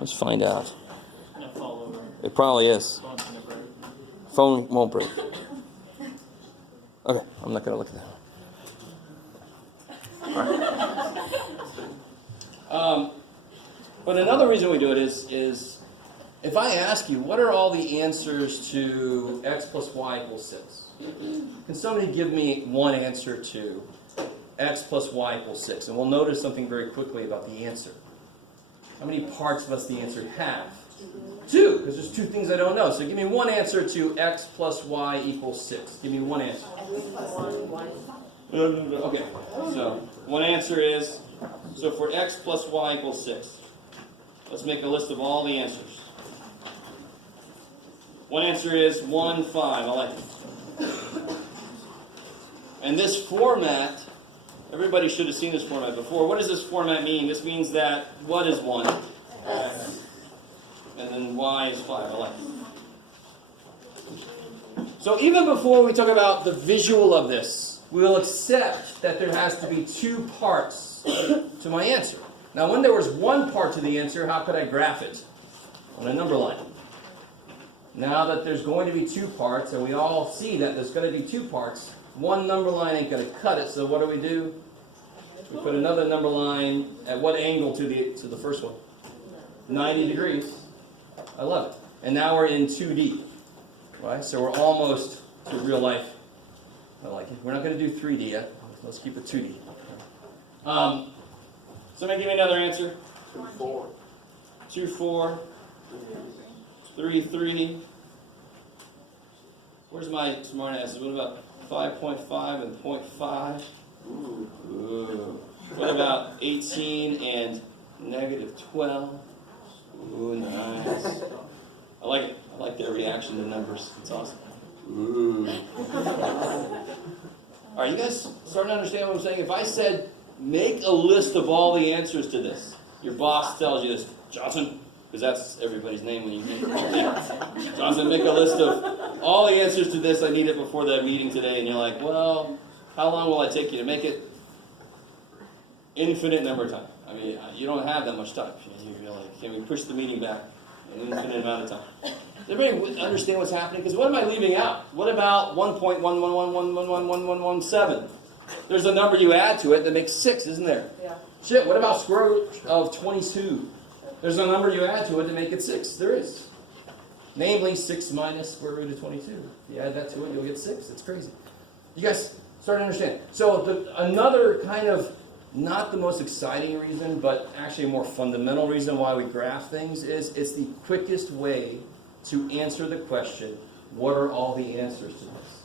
Let's find out. It probably is. Phone won't break. Okay, I'm not going to look at that. All right. But another reason we do it is if I ask you, what are all the answers to x plus y equals 6? Can somebody give me one answer to x plus y equals 6? And we'll notice something very quickly about the answer. How many parts must the answer have? 2, because there's 2 things I don't know. So give me one answer to x plus y equals 6. Give me one answer. Okay, so one answer is, so for x plus y equals 6, let's make a list of all the answers. One answer is 1, 5. I like it. And this format, everybody should have seen this format before. What does this format mean? This means that what is 1? X. And then y is 5. I like it. So even before we talk about the visual of this, we'll accept that there has to be 2 parts to my answer. Now when there was 1 part to the answer, how could I graph it? On a number line. Now that there's going to be 2 parts, and we all see that there's going to be 2 parts, one number line ain't going to cut it, so what do? We put another number line at what angle to the first one? 90 degrees. I love it. And now we're in 2D. Right? So we're almost to real life. I like it. We're not going to do 3D yet. Let's keep it 2D. Somebody give me another answer. 2, 4. 2, 4. 3, 3. Where's my smart asses? What about 5.5 and 0.5? Ooh. What about 18 and negative 12? Ooh, nice. I like it. I like their reaction to numbers. It's awesome. Ooh. All right, you guys starting to understand what I'm saying? If I said, make a list of all the answers to this, your boss tells you this, Johnson, because that's everybody's name when you meet. Johnson, make a list of all the answers to this. I need it before the meeting today. And you're like, well, how long will it take you to make it? Infinite number of time. I mean, you don't have that much time. You're like, can we push the meeting back an infinite amount of time? Does everybody understand what's happening? Because what am I leaving out? What about 1.111111117? There's a number you add to it that makes 6, isn't there? Yeah. Shit, what about square root of 22? There's a number you add to it to make it 6. There is. Namely, 6 minus square root of 22. If you add that to it, you'll get 6. It's crazy. You guys start to understand. So another kind of, not the most exciting reason, but actually a more fundamental reason why we graph things is it's the quickest way to answer the question, what are all the answers to this?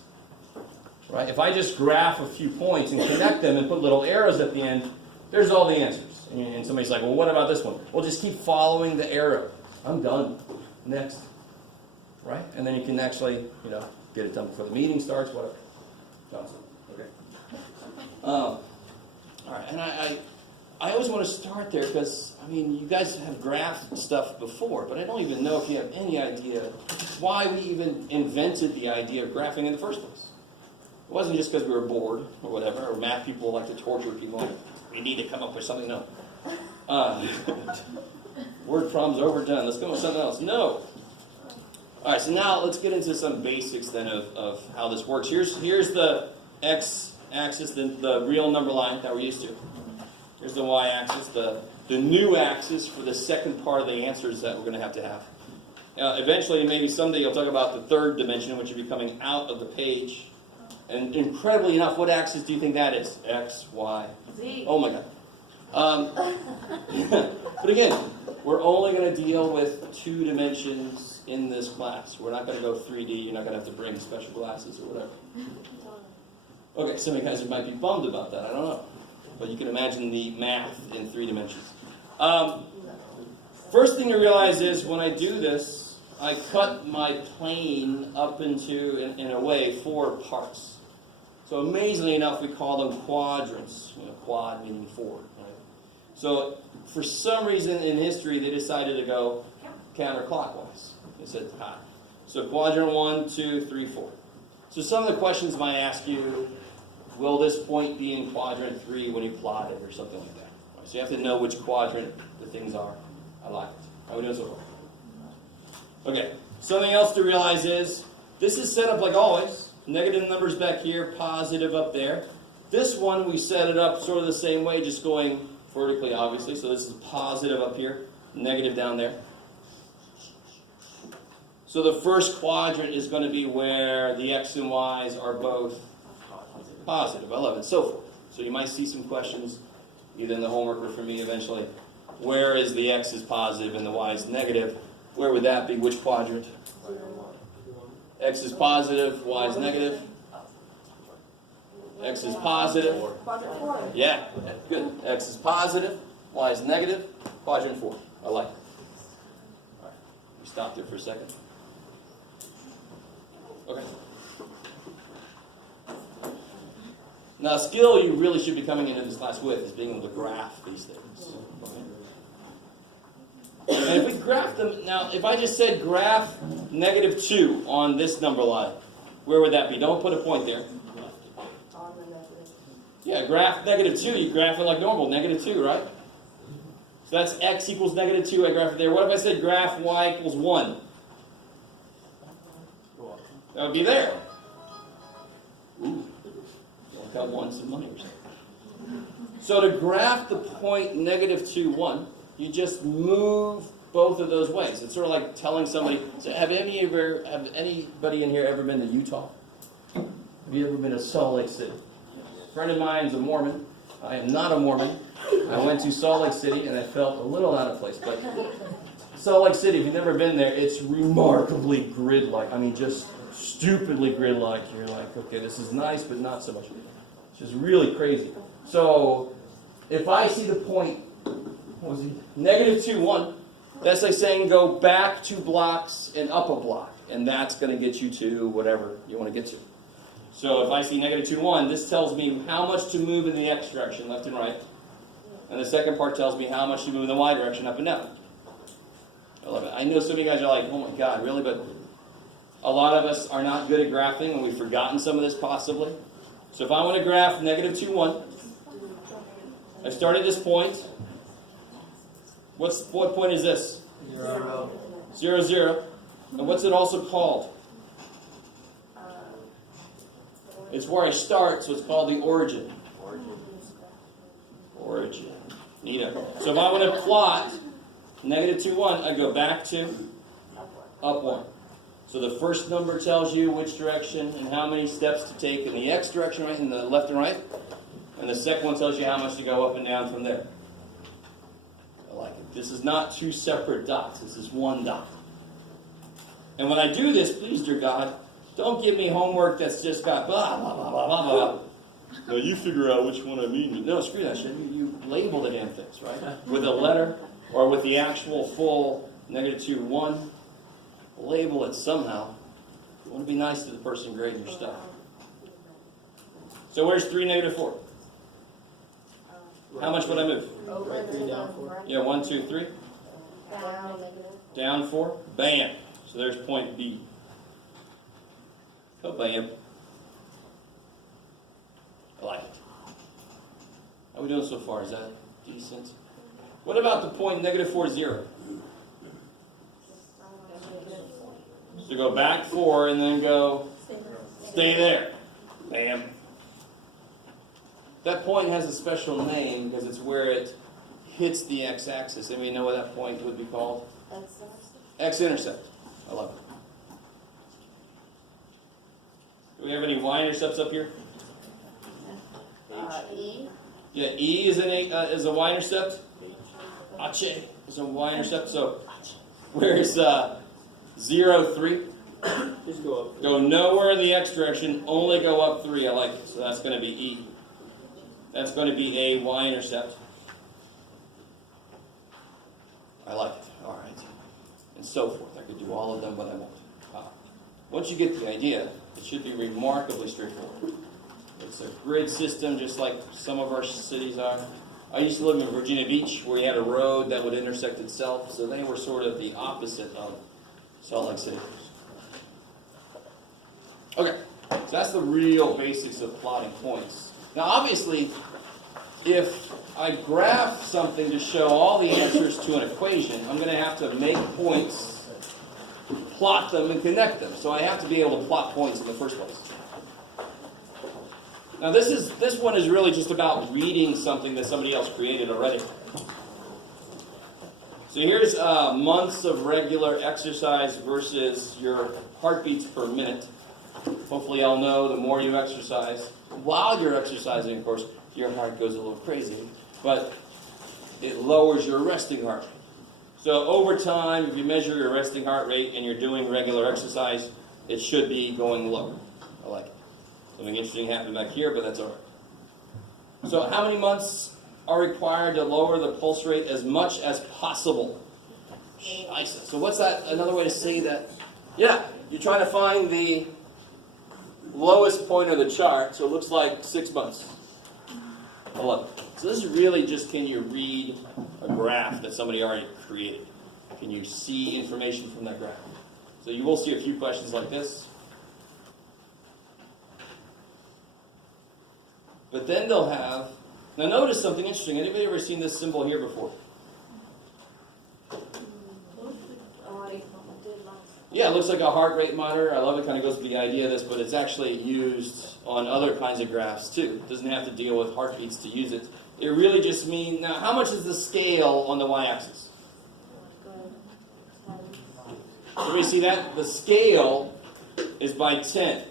Right? If I just graph a few points and connect them and put little arrows at the end, there's all the answers. And somebody's like, well, what about this one? Well, just keep following the arrow. I'm done. Next. Right? And then you can actually, get it done before the meeting starts, whatever. Johnson. Okay. All right. And I always want to start there because, you guys have graphed stuff before, but I don't even know if you have any idea why we even invented the idea of graphing in the first place. It wasn't just because we were bored or whatever, or math people like to torture people. We need to come up with something. No. Word problem's overdone. Let's go with something else. No. All right, so now let's get into some basics then of how this works. Here's the x-axis, the real number line that we're used to. Here's the y-axis, the new axis for the second part of the answers that we're going to have. Eventually, maybe someday you'll talk about the third dimension, which will be coming out of the page. And incredibly enough, what axis do you think that is? X, Y. Z. Oh my God. But again, we're only going to deal with 2 dimensions in this class. We're not going to go 3D. You're not going to have to bring special glasses or whatever. Okay, some of you guys might be bummed about that. I don't know. But you can imagine the math in 3 dimensions. First thing to realize is when I do this, I cut my plane up into, in a way, 4 parts. So amazingly enough, we call them quadrants. Quad meaning 4. Right? So for some reason in history, they decided to go counterclockwise. They said, So quadrant 1, 2, 3, 4. So some of the questions might ask you, will this point be in quadrant 3 when you plot it or something like that? Right? So you have to know which quadrant the things are. I like it. How are we doing so far? Okay, something else to realize is, this is set up like always. Negative numbers back here, positive up there. This one, we set it up sort of the same way, just going vertically, obviously. So this is positive up here, negative down there. So the first quadrant is going to be where the x and y's are both positive. I love it. So forth. So you might see some questions, either in the homework or from me eventually. Where is the x is positive and the y is negative? Where would that be? Which quadrant? X is positive, y is negative. X is positive. Yeah, good. X is positive, y is negative. Quadrant 4. I like it. All right, we stop there for a second. Okay. Now, a skill you really should be coming into this class with is being able to graph these things. Okay? And if we graph them, now, if I just said graph -2 on this number line, where would that be? Don't put a point there. Yeah, graph -2, you graph it like normal, -2, right? So that's x equals -2, I graph it there. What if I said graph y equals 1? That would be there. Ooh, don't got 1 some money or something. So to graph the point -2, 1, you just move both of those ways. It's sort of like telling somebody, so have anybody in here ever been to Utah? Have you ever been to Salt Lake City? A friend of mine is a Mormon. I am not a Mormon. I went to Salt Lake City and I felt a little out of place. But Salt Lake City, if you've never been there, it's remarkably grid-like. I mean, just stupidly grid-like. You're like, okay, this is nice, but not so much. It's just really crazy. So if I see the point, what was he? -2, 1. That's like saying go back 2 blocks and up a block. And that's going to get you to whatever you want to get to. So if I see -2, 1, this tells me how much to move in the x direction, left and right. And the second part tells me how much to move in the y direction, up and down. I love it. I know some of you guys are like, oh my God, really? But a lot of us are not good at graphing, and we've forgotten some of this possibly. So if I want to graph -2, 1, I start at this point. What point is this? 0. 0, 0. And what's it also called? It's where I start, so it's called the origin. Origin. Neato. So if I want to plot -2, 1, I go back to up 1. So the first number tells you which direction and how many steps to take in the x direction, right, in the left and right. And the second one tells you how much to go up and down from there. I like it. This is not 2 separate dots. This is 1 dot. And when I do this, please, dear God, don't give me homework that's just got blah, blah, blah, blah, blah, blah. No, you figure out which one I mean. No, screw that shit. You label the damn things, right? With a letter or with the actual full -2, 1. Label it somehow. You want to be nice to the person grading your stuff. So where's 3, -4? How much would I move? Over 3, down 4. Yeah, 1, 2, 3. Down 4. Bam. So there's point B. Oh, bam. I like it. How are we doing so far? Is that decent? What about the point -4, 0? So go back 4 and then go stay there. Bam. That point has a special name because it's where it hits the x-axis. Anybody know what that point would be called? X-intercept. I love it. Do we have any y-intercepts up here? E. Yeah, E is a y-intercept. Ache is a y-intercept. So where's 0, 3? Just go up. Go nowhere in the x direction, only go up 3. I like it. So that's going to be E. That's going to be a y-intercept. I like it. All right. And so forth. I could do all of them, but I won't. Once you get the idea, it should be remarkably straightforward. It's a grid system, just like some of our cities are. I used to live in Virginia Beach, where you had a road that would intersect itself, so they were sort of the opposite of Salt Lake City. Okay, so that's the real basics of plotting points. Now, obviously, if I graph something to show all the answers to an equation, I'm going to have to make points, plot them, and connect them. So I have to be able to plot points in the first place. Now this one is really just about reading something that somebody else created already. So here's months of regular exercise versus your heartbeats per minute. Hopefully y'all know the more you exercise, while you're exercising, of course, your heart goes a little crazy, but it lowers your resting heart rate. So over time, if you measure your resting heart rate and you're doing regular exercise, it should be going lower. I like it. Something interesting happened back here, but that's all right. So how many months are required to lower the pulse rate as much as possible? Scheisse. So what's that? Another way to say that? Yeah, you're trying to find the lowest point of the chart, so it looks like 6 months. 11. So this is really just, can you read a graph that somebody already created? Can you see information from that graph? So you will see a few questions like this. But then they'll have, now notice something interesting. Anybody ever seen this symbol here before? Yeah, it looks like a heart rate monitor. I love it, kind of goes with the idea of this, but it's actually used on other kinds of graphs too. It doesn't have to deal with heartbeats to use it. It really just means, now how much is the scale on the y-axis? Everybody see that? The scale is by 10.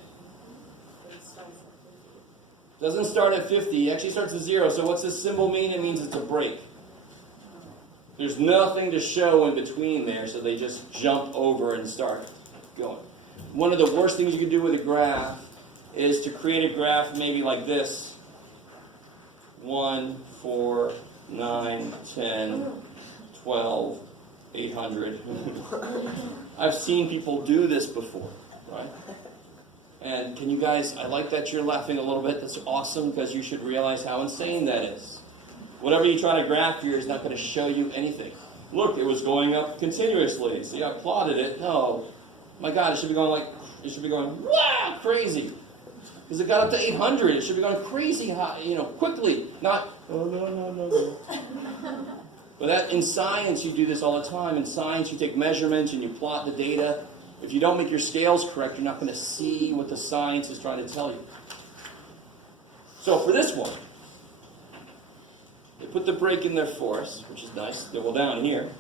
Doesn't start at 50, it actually starts at 0. So what's this symbol mean? It means it's a break. There's nothing to show in between there, so they just jump over and start going. One of the worst things you can do with a graph is to create a graph maybe like this. 1, 4, 9, 10, 12, 800. I've seen people do this before, right? And can you guys, I like that you're laughing a little bit. That's awesome, because you should realize how insane that is. Whatever you try to graph here is not going to show you anything. Look, it was going up continuously. See, I plotted it. No, my God, it should be going wow, crazy. Because it got up to 800. It should be going crazy high, quickly. Not, no. But that, in science, you do this all the time. In science, you take measurements and you plot the data. If you don't make your scales correct, you're not going to see what the science is trying to tell you. So for this one, they put the break in there for us, which is nice. They will down here.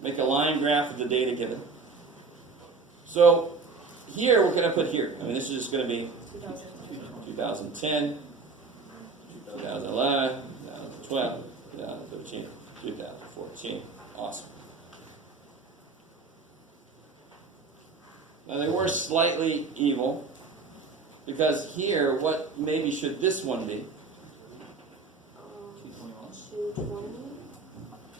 Make a line graph of the data given. So here, what can I put here? I mean, this is just going to be 2010, 2011, 2012, 2013, 2014. Awesome. Now they were slightly evil, because here, what maybe should this one be? 220.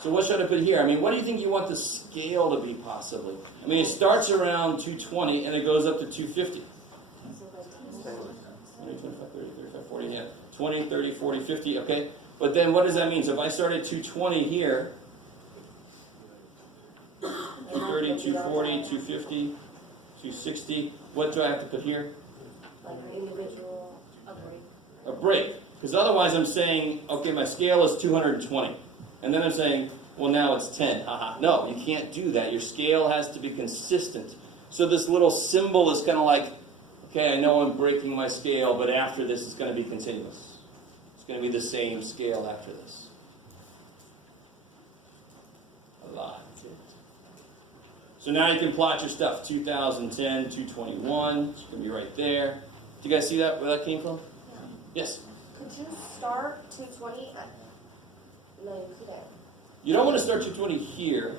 So what should I put here? I mean, what do you think you want the scale to be possibly? I mean, it starts around 220 and it goes up to 250. 20, 25, 30, 35, 40, yeah. 20, 30, 40, 50, okay. But then what does that mean? So if I start at 220 here, 230, 240, 250, 260, what do I have to put here? Like individual, A break. Because otherwise I'm saying, okay, my scale is 220. And then I'm saying, well, now it's 10. Haha. No, you can't do that. Your scale has to be consistent. So this little symbol is kind of like, okay, I know I'm breaking my scale, but after this it's going to be continuous. It's going to be the same scale after this. A lot. So now you can plot your stuff. 2010, 221. It's going to be right there. Do you guys see that, where that came from? Yeah. Yes? Could you start 220 at here? You don't want to start 220 here,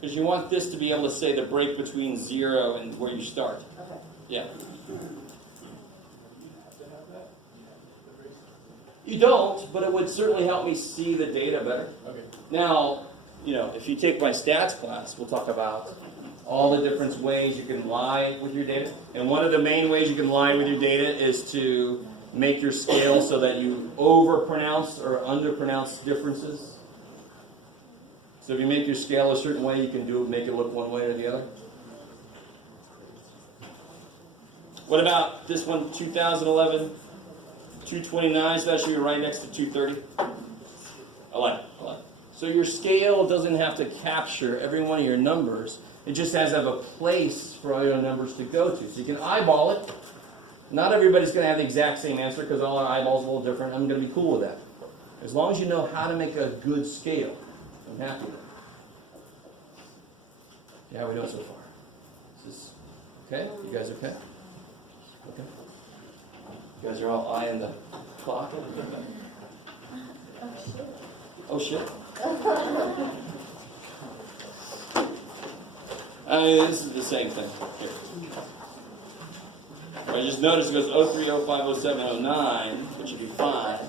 because you want this to be able to say the break between 0 and where you start. Okay. Yeah. You don't, but it would certainly help me see the data better. Okay. Now, if you take my stats class, we'll talk about all the different ways you can lie with your data. And one of the main ways you can lie with your data is to make your scale so that you overpronounce or underpronounce differences. So if you make your scale a certain way, you can make it look one way or the other. What about this one, 2011, 229, so that should be right next to 230. 11. So your scale doesn't have to capture every one of your numbers. It just has to have a place for all your numbers to go to. So you can eyeball it. Not everybody's going to have the exact same answer because all our eyeballs are a little different. I'm going to be cool with that. As long as you know how to make a good scale, I'm happy with it. Yeah, how are we doing so far? Is this okay? You guys okay? Okay. You guys are all eyeing the clock? Oh shit. I mean, this is the same thing. Here. I just noticed it goes 03, 05, 07, 09, which would be 5.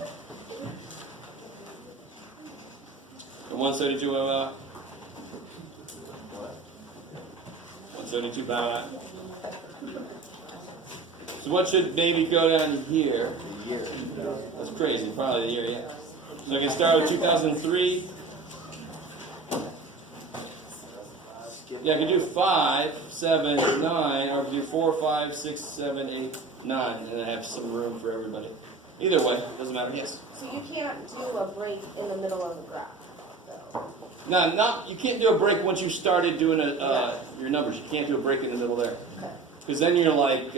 And 172, 172, blah. So what should maybe go down here? The year. That's crazy. Probably the year, yeah. So I can start with 2003. Yeah, I can do 5, 7, 9, or I can do 4, 5, 6, 7, 8, 9, and I have some room for everybody. Either way, doesn't matter. Yes. So you can't do a break in the middle of the graph, though. No, you can't do a break once you started doing your numbers. You can't do a break in the middle there. Okay. Because then you're like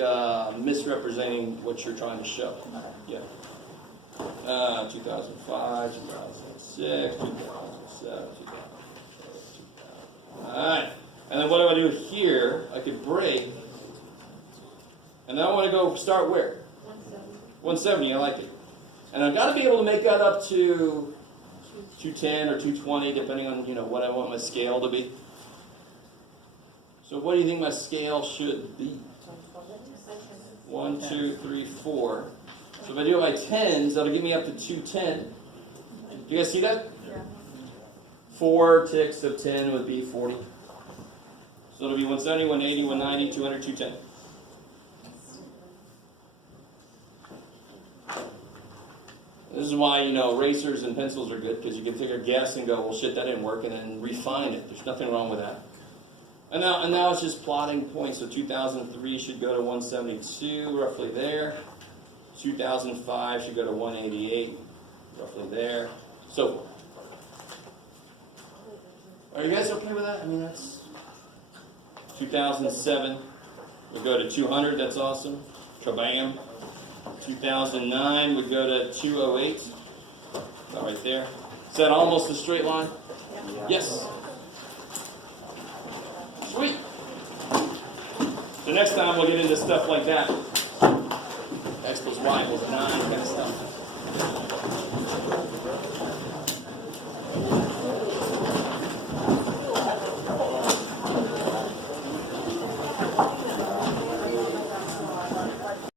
misrepresenting what you're trying to show. Okay. Yeah. 2005, 2006, 2007, 2008. Alright. And then what do I do here? I could break. And then I want to go start where? 170. I like it. And I've got to be able to make that up to 210 or 220, depending on what I want my scale to be. So what do you think my scale should be? 1, 2, 3, 4. So if I do it by tens, that'll get me up to 210. You guys see that? Yeah. 4 ticks of 10 would be 40. So it'll be 170, 180, 190, 200, 210. This is why, erasers and pencils are good, because you can take a guess and go, well, shit, that didn't work, and then refine it. There's nothing wrong with that. And now it's just plotting points. So 2003 should go to 172, roughly there. 2005 should go to 188, roughly there. So forth. Are you guys okay with that? I mean, that's 2007 would go to 200. That's awesome. Kabam. 2009 would go to 208. About right there. Is that almost a straight line? Yeah. Yes. Sweet. So next time we'll get into stuff like that. X plus Y equals 9 kind of stuff.